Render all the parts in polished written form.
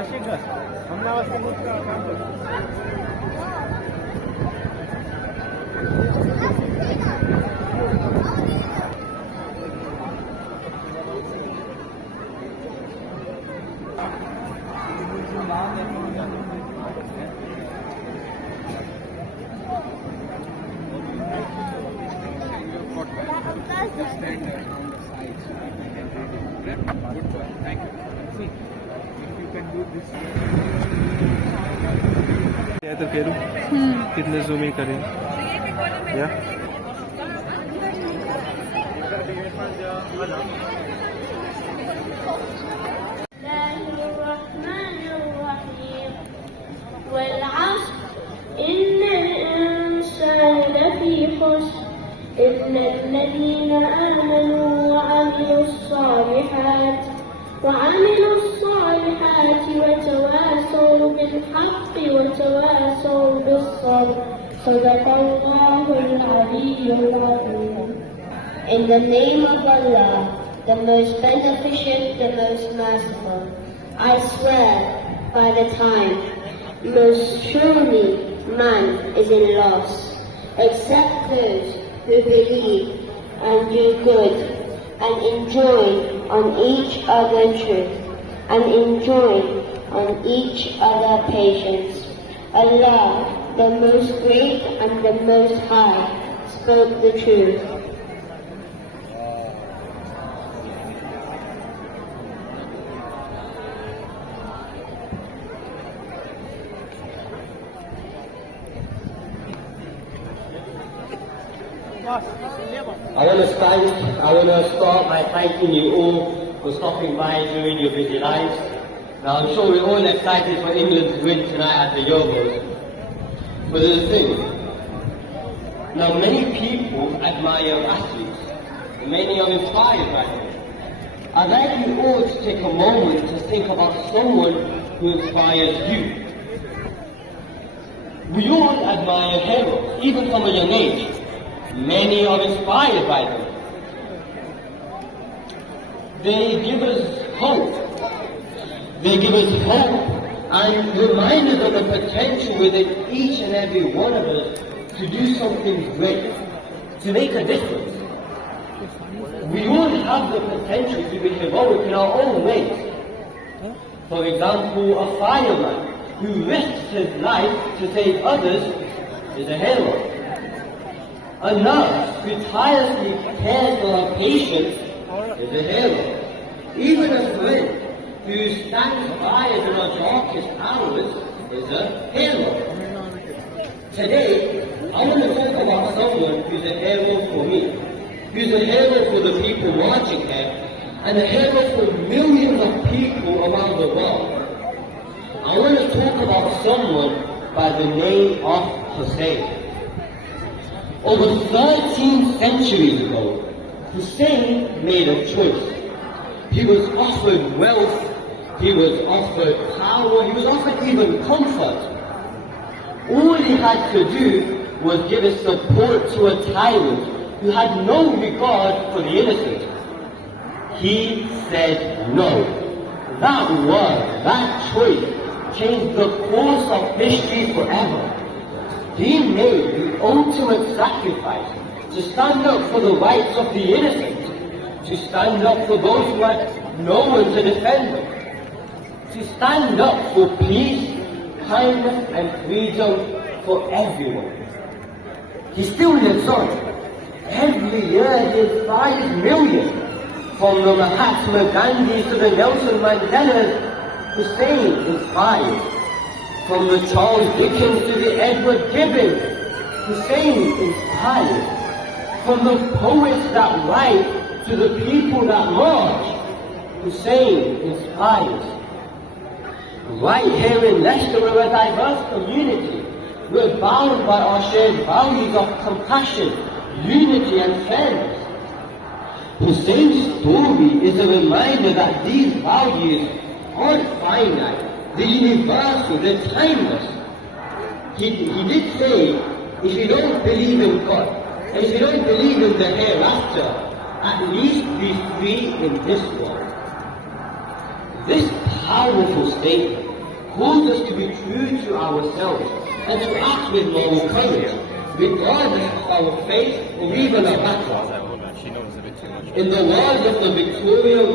आशिक हमला वास्ते मुझ का काम कर तो कह कितने जूम करें या إن الذين آمنوا وعملوا الصالحات وتواصوا بالحق وتواصوا بالصبر صدق الله العلي العظيم. In the name of Allah, the most beneficent, the most merciful, I swear by the time, most surely man is in loss, except those who believe and do good and enjoy on each other truth and enjoy on each other patience. Allah, the most great and the most high, spoke the truth. I want to start by thanking you all for stopping by during your busy lives. Now I'm sure we're all excited for England to win tonight at the Juloos. But there's a thing. Now many people admire athletes. Many are inspired by them. I'd like you all to take a moment to think about someone who inspires you. We all admire heroes, even from a young age. Many are inspired by them. They give us hope. They give us hope and remind us of the potential within each and every one of us to do something great, to make a difference. We all have the potential to be heroic in our own ways. For example, a fireman who risks his life to save others is a hero. A nurse who tirelessly cares for her patients is a hero. Even a friend who stands by us in our darkest hours is a hero. Today, I want to talk about someone who's a hero for me, who's a hero for the people marching here, and a hero for millions of people around the world. I want to talk about someone by the name of Hussein. Over 13 centuries ago, Hussein made a choice. He was offered wealth, he was offered power, he was offered even comfort. All he had to do was give his support to a tyrant who had no regard for the innocent. He said no. That word, that choice, changed the course of history forever. He made the ultimate sacrifice to stand up for the rights of the innocent, to stand up for those who had no one to defend them, to stand up for peace, kindness and freedom for everyone. He still lives on. Every year he inspires millions, from the Mahatma Gandhis to the Nelson Mandelas. Hussein inspires. From the Charles Dickens to the Edward Gibbon, Hussein inspires. From the poets that write to the people that march, Hussein inspires. Right here in Leicester, we're a diverse community. We're bound by our shared values of compassion, unity and fairness. Hussein's story is a reminder that these values aren't finite. They're universal, they're timeless. He did say, if you don't believe in God, and if you don't believe in the hereafter, at least be free in this world. This powerful statement, calls us to be true to ourselves and to act with moral courage, regardless of our faith or even our background. In the words of the Victorian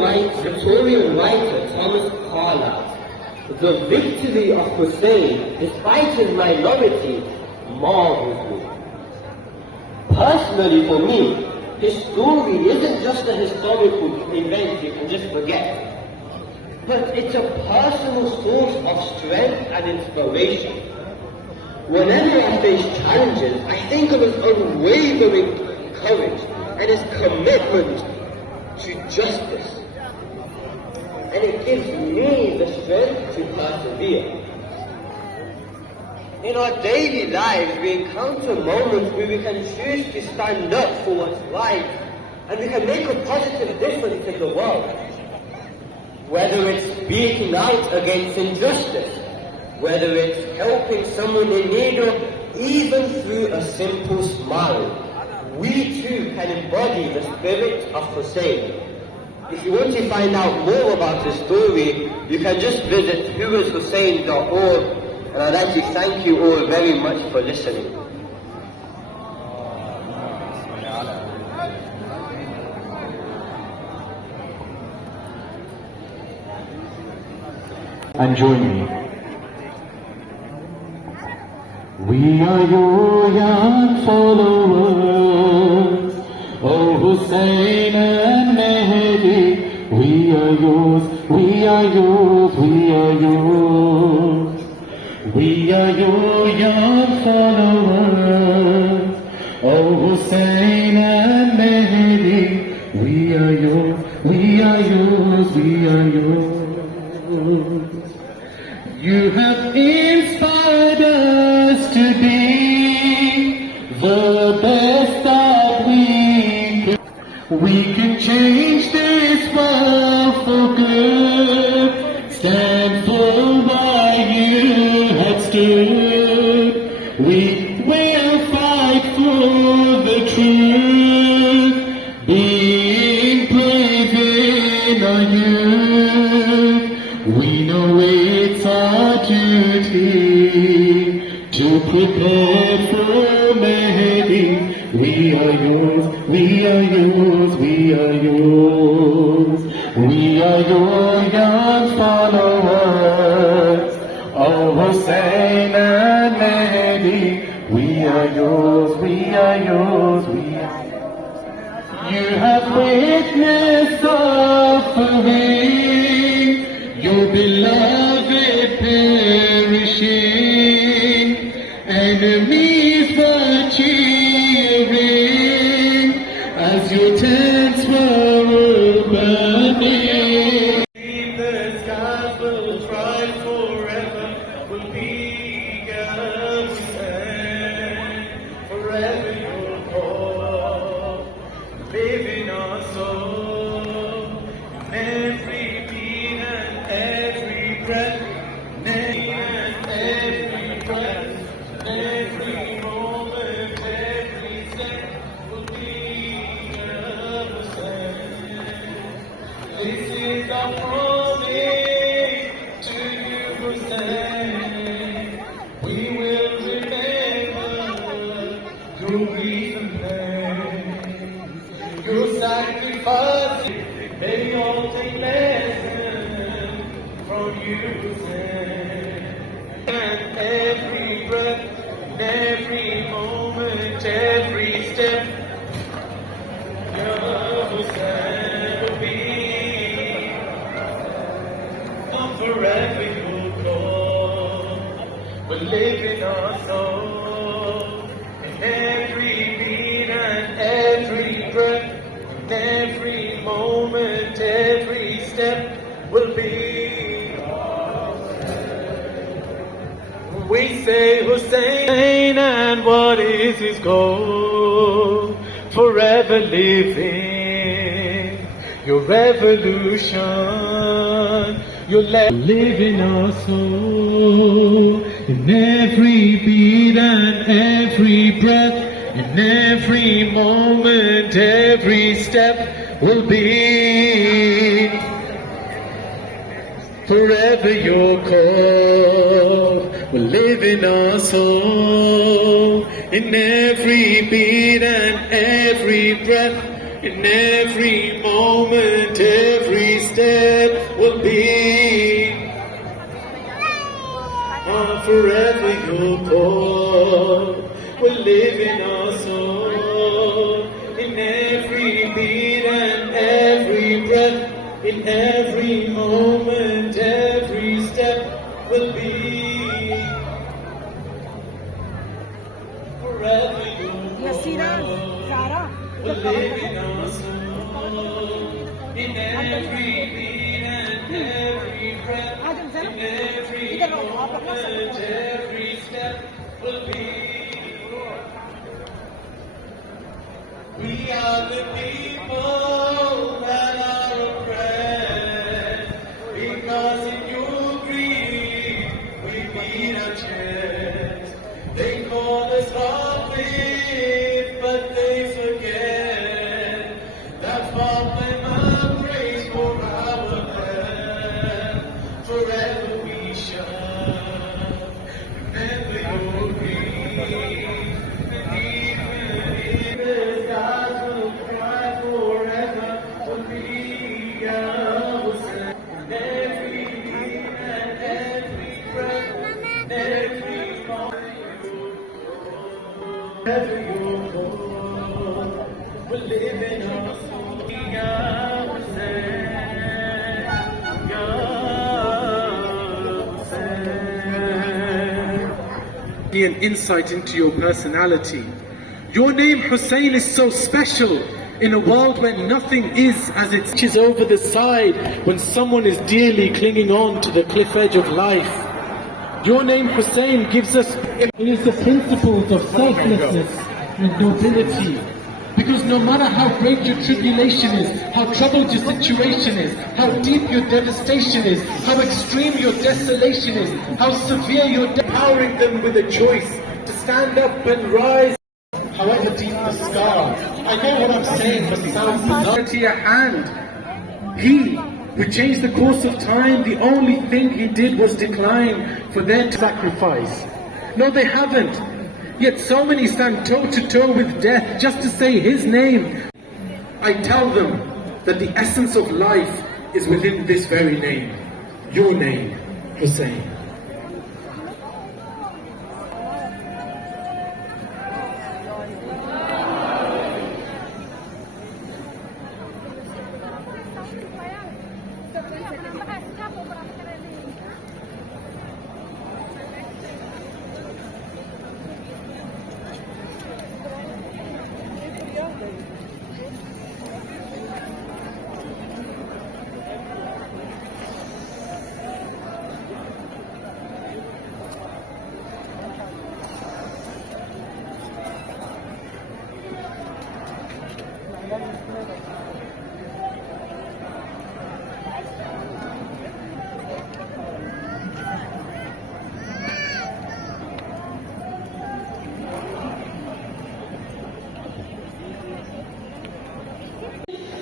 writer Thomas Carlyle, the victory of Hussein, despite his minority, marvels me. Personally for me, his story isn't just a historical event you can just forget, but it's a personal source of strength and inspiration. Whenever I face challenges, I think of his unwavering courage and his commitment to justice. And it gives me the strength to persevere. In our daily lives, we encounter moments where we can choose to stand up for what's right, and we can make a positive difference in the world. Whether it's speaking out against injustice, whether it's helping someone in need, or even through a simple smile, we too can embody the spirit of Hussein. If you want to find out more about his story, you can just visit whoishussein.org, and I'd like to thank you all very much for listening. And join me. We are your young followers, O Hussein and Mehdi. We are yours, we are yours, we are yours. We are your young followers, O Hussein and Mehdi. We are yours, we are yours, we are yours. You have inspired us to be the best that we can. We can change this world for good. Stand for what you have stood. We will fight for the truth, being brave in our youth. We know it's our duty to prepare for Mehdi. We are yours, we are yours, we are yours. We are your young followers, O Hussein and Mehdi. We are yours, we are yours, we are yours. You have witnessed suffering, your beloved perishing, enemies were cheering as your tents were burning. The skies will thrive forever, will be God's hand. Forever you'll call, live in our soul, in every beat and every breath, every breath, every moment, every step will be God's hand. This is our promise to you, Hussein. We will remember your grief and pain, your sacrifice. May we all take lessons from you, Hussein. And every breath, every moment, every step, your Hussein will be. Forever you'll call, will live in our soul, in every beat and every breath, in every moment, every step will be. We say Hussein, and what is his goal? Forever living your revolution. Your live in our soul, in every beat and every breath, in every moment, every step will be forever. Forever your call will live in our soul. In every beat and every breath, in every moment, every step will be. Forever your call will live in our soul. In every beat and every breath, in every moment, every step will be. Forever your call will live in our soul. In every beat and every breath, in every moment, every step will be. We are the people that are oppressed, because in your greed we beat our chest. They call us heartless, but they forget that fall and praise for our land. Forever we shall remember your greed, and even if God will cry forever, will be ours. Every beat and every breath, every moment, every your call will live in our soul. An insight into your personality. Your name Hussein is so special in a world where nothing is as it is over the side when someone is dearly clinging on to the cliff edge of life. Your name Hussein gives us the principles of selflessness and nobility. Because no matter how great your tribulation is, how troubled your situation is, how deep your devastation is, how extreme your desolation is, how severe your empowering them with a choice to stand up and rise. However deep the scar, I know what I'm saying, but sounds bizarre to your hand. He who changed the course of time, the only thing he did was decline for their sacrifice. No, they haven't. Yet so many stand toe to toe with death just to say his name. I tell them that the essence of life is within this very name. Your name, Hussein.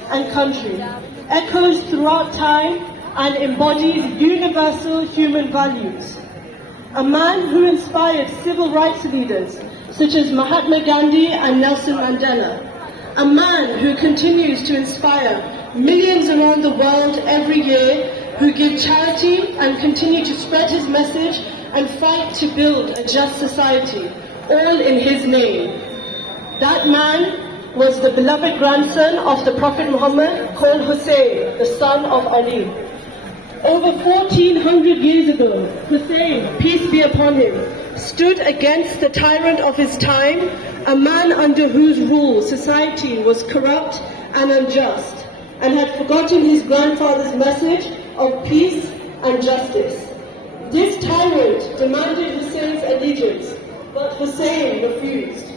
And country, echoes throughout time and embodies universal human values. A man who inspired civil rights leaders such as Mahatma Gandhi and Nelson Mandela. A man who continues to inspire millions around the world every year who give charity and continue to spread his message and fight to build a just society, all in his name. That man was the beloved grandson of the Prophet Muhammad, called Hussein, the son of Ali. Over 1400 years ago, Hussein, peace be upon him, stood against the tyrant of his time, a man under whose rule society was corrupt and unjust, and had forgotten his grandfather's message of peace and justice. This tyrant demanded Hussein's allegiance, but Hussein refused.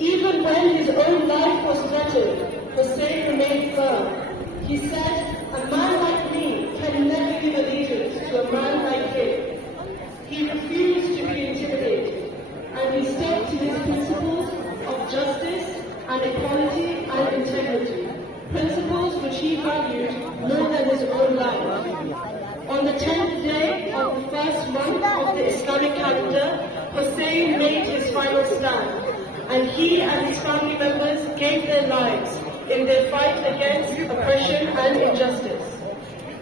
Even when his own life was threatened, Hussein remained firm. He said, "A man like me can never give allegiance to a man like him." He refused to be intimidated, and he stuck to his principles of justice and equality and integrity, principles which he valued more than his own life. On the 10th day the first month of the Islamic calendar, Hussein made his final stand, and he and his family members gave their lives in their fight against oppression and injustice.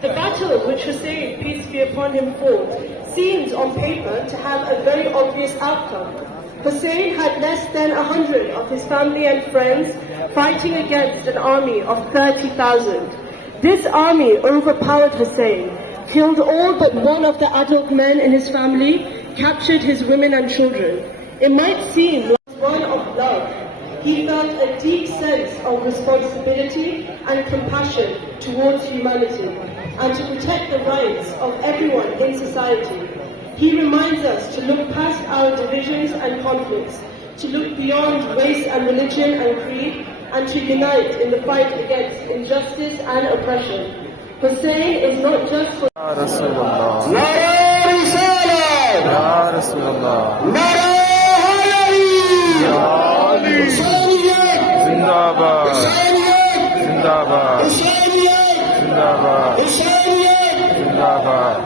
The battle which Hussein, peace be upon him, fought seems on paper to have a very obvious outcome. Hussein had less than 100 of his family and friends fighting against an army of 30,000. This army overpowered Hussein, killed all but one of the adult men in his family, captured his women and children. It might seem like one of love. He felt a deep sense of responsibility and compassion towards humanity and to protect the rights of everyone in society. He reminds us to look past our divisions and conflicts, to look beyond race and religion and creed, and to unite in the fight against injustice and oppression. Hussein is not just for Ya Resulallah. Nara Risala! Ya Resulallah. Nara Hayari! Ya Ali. Husseiniyyat! Zindabad. Husseiniyyat! Zindabad. Husseiniyyat! Zindabad. Husseiniyyat! Zindabad.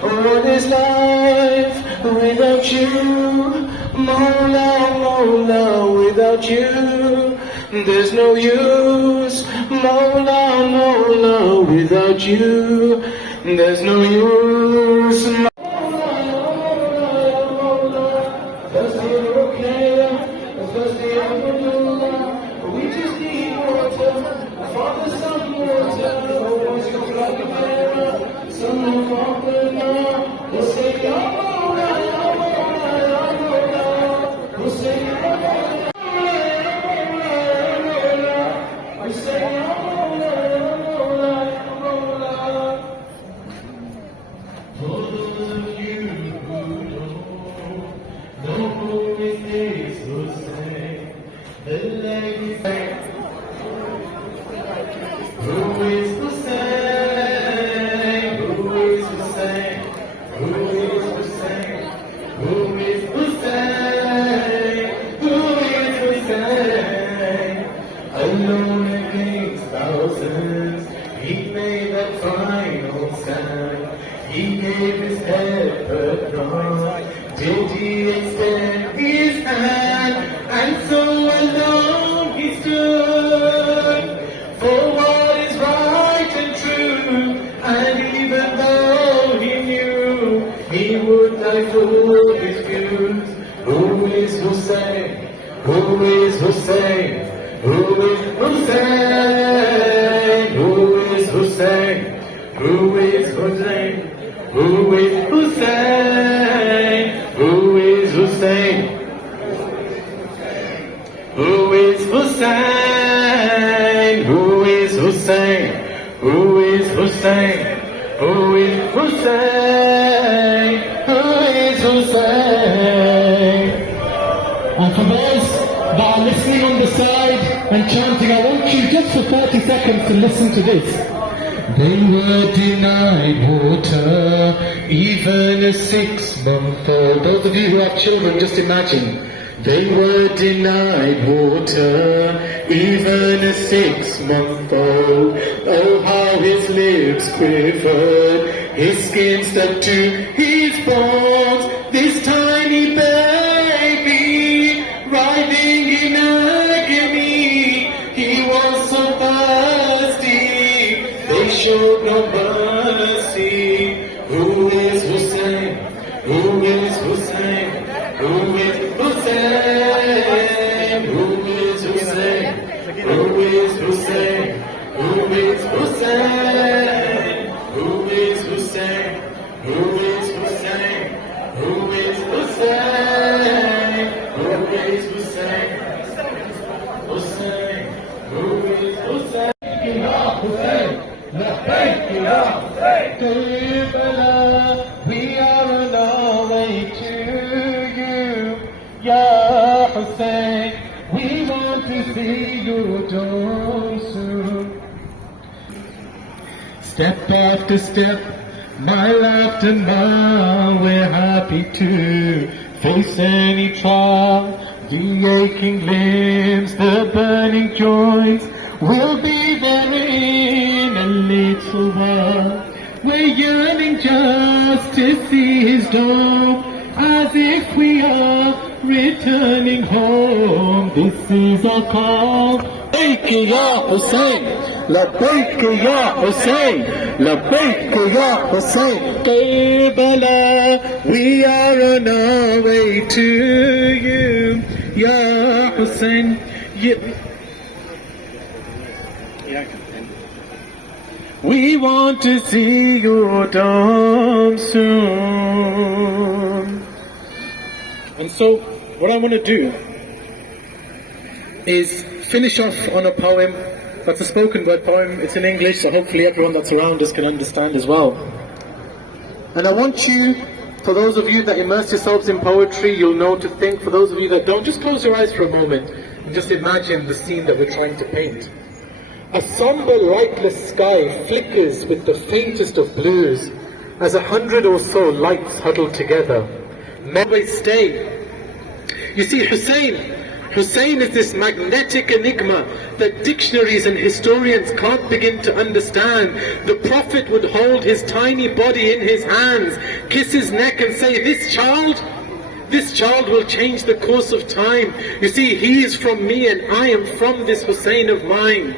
What is life without you? Mawla, Mawla, without you there's no use. Mawla, Mawla, without you there's no use. We just need water, Father, some water. What's your flag bearer? Someone Father now. We'll say, Ya Mawla, Ya Mawla, Ya Mawla. We'll say, Ya Mawla, Ya Mawla. We'll say, Ya Mawla, Ya Mawla, Ya Mawla. For those of you who know who is Hussein, the lady sang, who is Hussein? Who is Hussein? Who is Hussein? Who is Hussein? Who is Hussein? Alone against thousands, he made that final stand. He gave his head but not did he extend his hand, and so alone he stood for what is right and true. And even though he knew he would die for his views, who is Hussein? Who is Hussein? Who is Hussein? Who is Hussein? Who is Hussein? Who is Hussein? Who is Hussein? Who is Hussein? Who is Hussein? Who is Hussein? Who is Hussein? Who is Hussein? And for those that are listening on the side and chanting, I want you just for 30 seconds to listen to this. They were denied water, even a 6-month-old. Those of you who have children, just imagine. They were denied water, even a 6-month-old. Oh, how his lips quivered, his skin stuck to his bones. This tiny baby, writhing in agony, he was so thirsty, they showed no mercy. Who is Hussein? Who is Hussein? Who is Hussein? Who is Hussein? Who is Hussein? Who is Hussein? Who is Hussein? Who is Hussein? Who is Hussein? Who is Hussein? Hussein. Who is Hussein? Ya Hussein. Labbaik ya Hussein. Karbala, we are on our way to you. Ya Hussein, we want to see your dome soon. Step after step, mile after mile, we're happy to face any trial. The aching limbs, the burning joints, we'll be there in a little while. We're yearning just to see his dome, as if we are returning home. This is our call. Labbaik ya Hussein, Labbaik ya Hussein, Labbaik ya Hussein. Karbala, we are on our way to you. Ya Hussein, we want to see your dome soon. And so, what I want to do is finish off on a poem that's a spoken word poem. It's in English, so hopefully everyone that's around us can understand as well. And I want you, for those of you that immerse yourselves in poetry, you'll know to think. For those of you that don't, just close your eyes for a moment and just imagine the scene that we're trying to paint. A somber, lightless sky flickers with the faintest of blues as 100 or so lights huddle together. Men always stay. You see, Hussein is this magnetic enigma that dictionaries and historians can't begin to understand. The Prophet would hold his tiny body in his hands, kiss his neck and say, this child will change the course of time. You see, he is from me and I am from this Hussein of mine.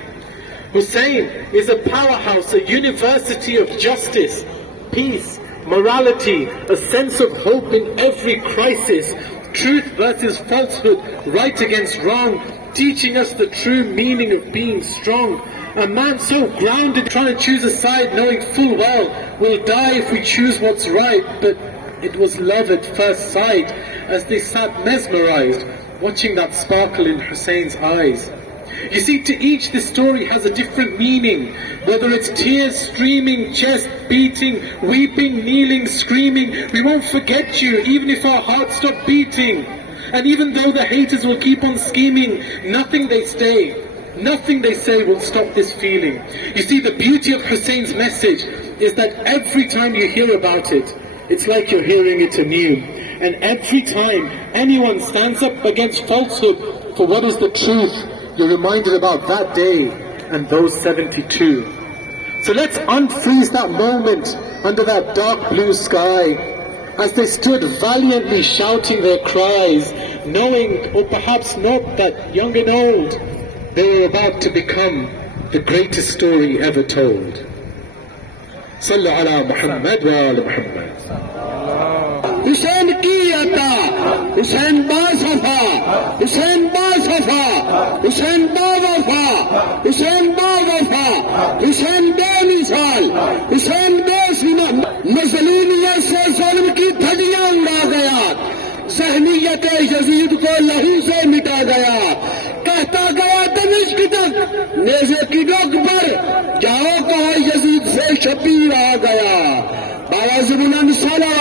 Hussein is a powerhouse, a university of justice, peace, morality, a sense of hope in every crisis, truth versus falsehood, right against wrong, teaching us the true meaning of being strong. A man so grounded, trying to choose a side, knowing full well we'll die if we choose what's right. But it was love at first sight, as they sat mesmerized, watching that sparkle in Hussein's eyes. You see, to each this story has a different meaning, whether it's tears streaming, chest beating, weeping, kneeling, screaming. We won't forget you, even if our hearts stop beating. And even though the haters will keep on scheming, nothing they say will stop this feeling. You see, the beauty of Hussein's message is that every time you hear about it, it's like you're hearing it anew. And every time anyone stands up against falsehood for what is the truth, you're reminded about that day and those 72. So let's unfreeze that moment under that dark blue sky as they stood valiantly shouting their cries, knowing, or perhaps not, that young and old, they were about to become the greatest story ever told. Sallu ala Muhammad wa ala Muhammad. Hussein ki ata, Hussein ba safa, Hussein ba safa, Hussein ba wafa, Hussein ba wafa, Hussein be misal, Hussein be sina. Mazlumiyat se zulm ki dhadiyan uda gaya, ज़हनीयत Yazid को लहू से मिटा गया, कहता गया दमिश्क तक नेज़े की डोक पर जाओ कहा यजीद से शबीर आ गया। बाबा ज़ुबान सलाम